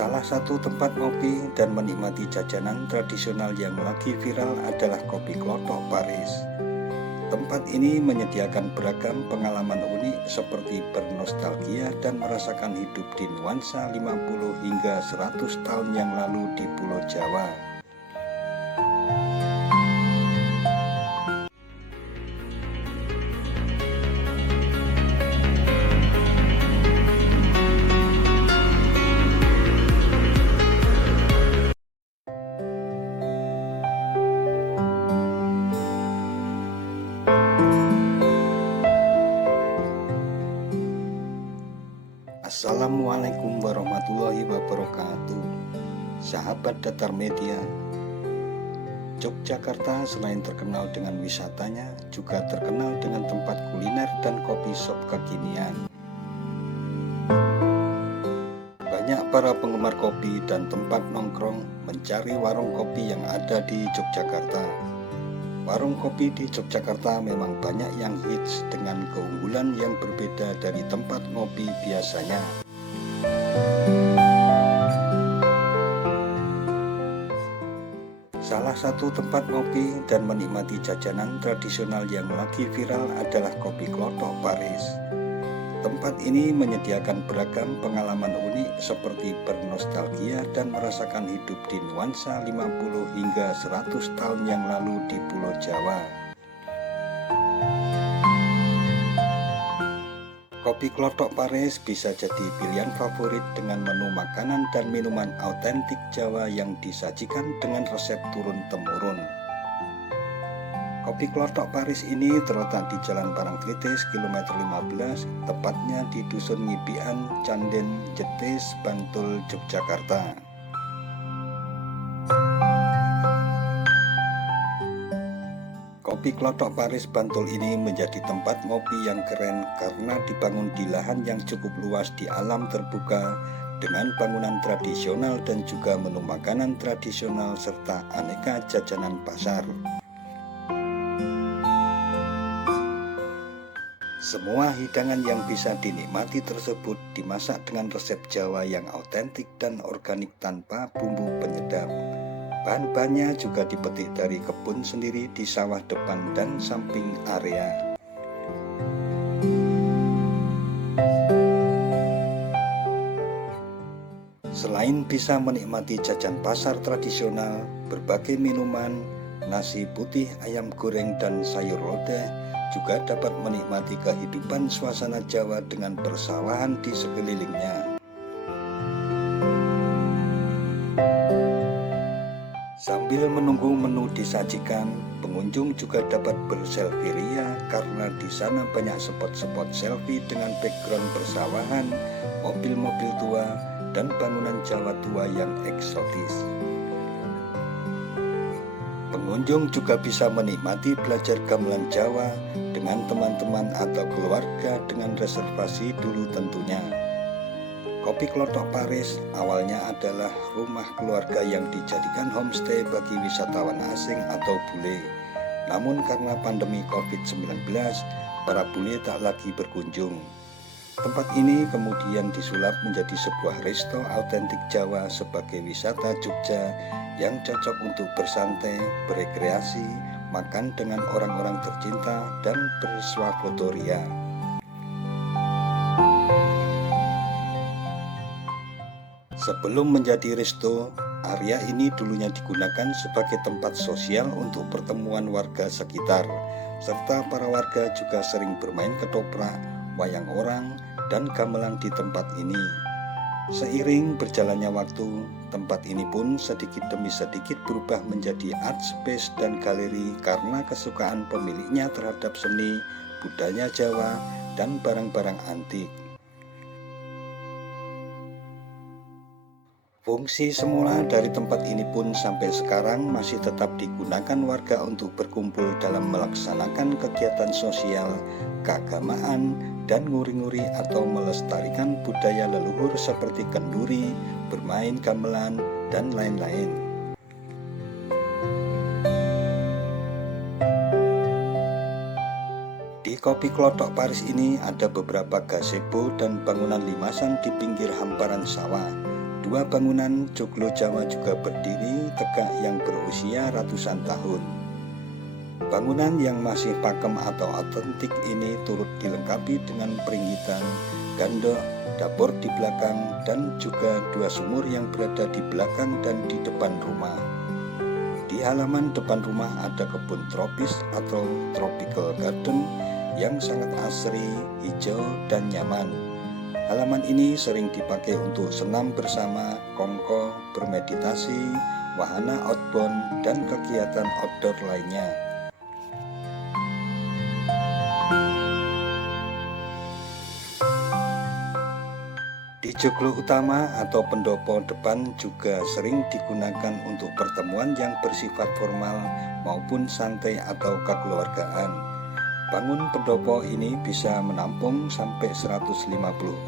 Salah satu tempat ngopi dan menikmati jajanan tradisional yang lagi viral adalah Kopi Klothok Paris. Tempat ini menyediakan beragam pengalaman unik seperti bernostalgia dan merasakan hidup di nuansa 50 hingga 100 tahun yang lalu di Pulau Jawa. Assalamualaikum warahmatullahi wabarakatuh. Sahabat Datar Media, Yogyakarta selain terkenal dengan wisatanya, juga terkenal dengan tempat kuliner dan kopi shop kekinian. Banyak para penggemar kopi dan tempat nongkrong mencari warung kopi yang ada di Yogyakarta. Warung kopi di Yogyakarta memang banyak yang hits dengan keunggulan yang berbeda dari tempat ngopi biasanya. Salah satu tempat ngopi dan menikmati jajanan tradisional yang lagi viral adalah Kopi Klothok Paris. Tempat ini menyediakan beragam pengalaman unik seperti bernostalgia dan merasakan hidup di nuansa 50 hingga 100 tahun yang lalu di Pulau Jawa. Kopi Klothok Paris bisa jadi pilihan favorit dengan menu makanan dan minuman autentik Jawa yang disajikan dengan resep turun-temurun. Kopi Klothok Paris ini terletak di Jalan Parangtritis, kilometer 15, tepatnya di Dusun Ngipian, Canden, Jetis, Bantul, Yogyakarta. Kopi Klothok Paris Bantul ini menjadi tempat ngopi yang keren karena dibangun di lahan yang cukup luas di alam terbuka dengan bangunan tradisional dan juga menu makanan tradisional serta aneka jajanan pasar. Semua hidangan yang bisa dinikmati tersebut dimasak dengan resep Jawa yang autentik dan organik tanpa bumbu penyedap. Bahan-bahannya juga dipetik dari kebun sendiri di sawah depan dan samping area. Selain bisa menikmati jajan pasar tradisional, berbagai minuman, nasi putih, ayam goreng, dan sayur lodeh, juga dapat menikmati kehidupan suasana Jawa dengan persawahan di sekelilingnya. Sambil menunggu menu disajikan, pengunjung juga dapat berselfie ria karena di sana banyak spot-spot selfie dengan background persawahan, mobil-mobil tua, dan bangunan Jawa tua yang eksotis. Pengunjung juga bisa menikmati belajar gamelan Jawa dengan teman-teman atau keluarga dengan reservasi dulu tentunya. Kopi Klothok Paris awalnya adalah rumah keluarga yang dijadikan homestay bagi wisatawan asing atau bule. Namun karena pandemi COVID-19, para bule tak lagi berkunjung. Tempat ini kemudian disulap menjadi sebuah resto autentik Jawa sebagai wisata Jogja yang cocok untuk bersantai, berekreasi, makan dengan orang-orang tercinta, dan bersuah foto ria. Sebelum menjadi resto, area ini dulunya digunakan sebagai tempat sosial untuk pertemuan warga sekitar, serta para warga juga sering bermain ketoprak, wayang orang, dan gamelan di tempat ini. Seiring berjalannya waktu, tempat ini pun sedikit demi sedikit berubah menjadi art space dan galeri karena kesukaan pemiliknya terhadap seni, budaya Jawa, dan barang-barang antik. Fungsi semula dari tempat ini pun sampai sekarang masih tetap digunakan warga untuk berkumpul dalam melaksanakan kegiatan sosial, keagamaan, dan nguri-nguri atau melestarikan budaya leluhur seperti kenduri, bermain gamelan, dan lain-lain. Di Kopi Klothok Paris ini ada beberapa gazebo dan bangunan limasan di pinggir hamparan sawah. Dua bangunan joglo Jawa juga berdiri tegak yang berusia ratusan tahun. Bangunan yang masih pakem atau otentik ini turut dilengkapi dengan peringgitan, gandok, dapur di belakang, dan juga dua sumur yang berada di belakang dan di depan rumah. Di halaman depan rumah ada kebun tropis atau tropical garden yang sangat asri, hijau, dan nyaman. Halaman ini sering dipakai untuk senam bersama, kongko, bermeditasi, wahana outbound, dan kegiatan outdoor lainnya. Di joglo utama atau pendopo depan juga sering digunakan untuk pertemuan yang bersifat formal maupun santai atau kekeluargaan. Bangun pendopo ini bisa menampung sampai 150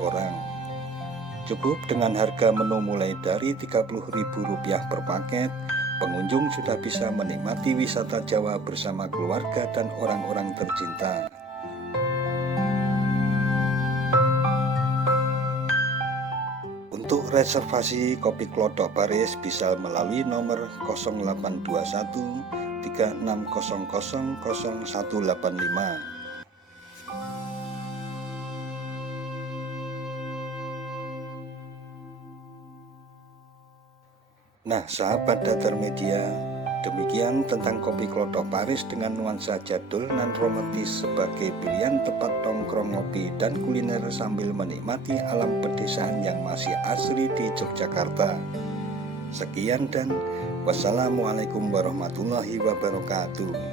orang. Cukup dengan harga menu mulai dari Rp30.000 per paket, pengunjung sudah bisa menikmati wisata Jawa bersama keluarga dan orang-orang tercinta. Untuk reservasi kopi Klothok Paris bisa melalui nomor 0821 3600 0185. Nah, sahabat Datar Media, demikian tentang kopi Klothok Paris dengan nuansa jadul dan romantis sebagai pilihan tempat nongkrong ngopi dan kuliner sambil menikmati alam pedesaan yang masih asri di Yogyakarta. Sekian dan wassalamualaikum warahmatullahi wabarakatuh.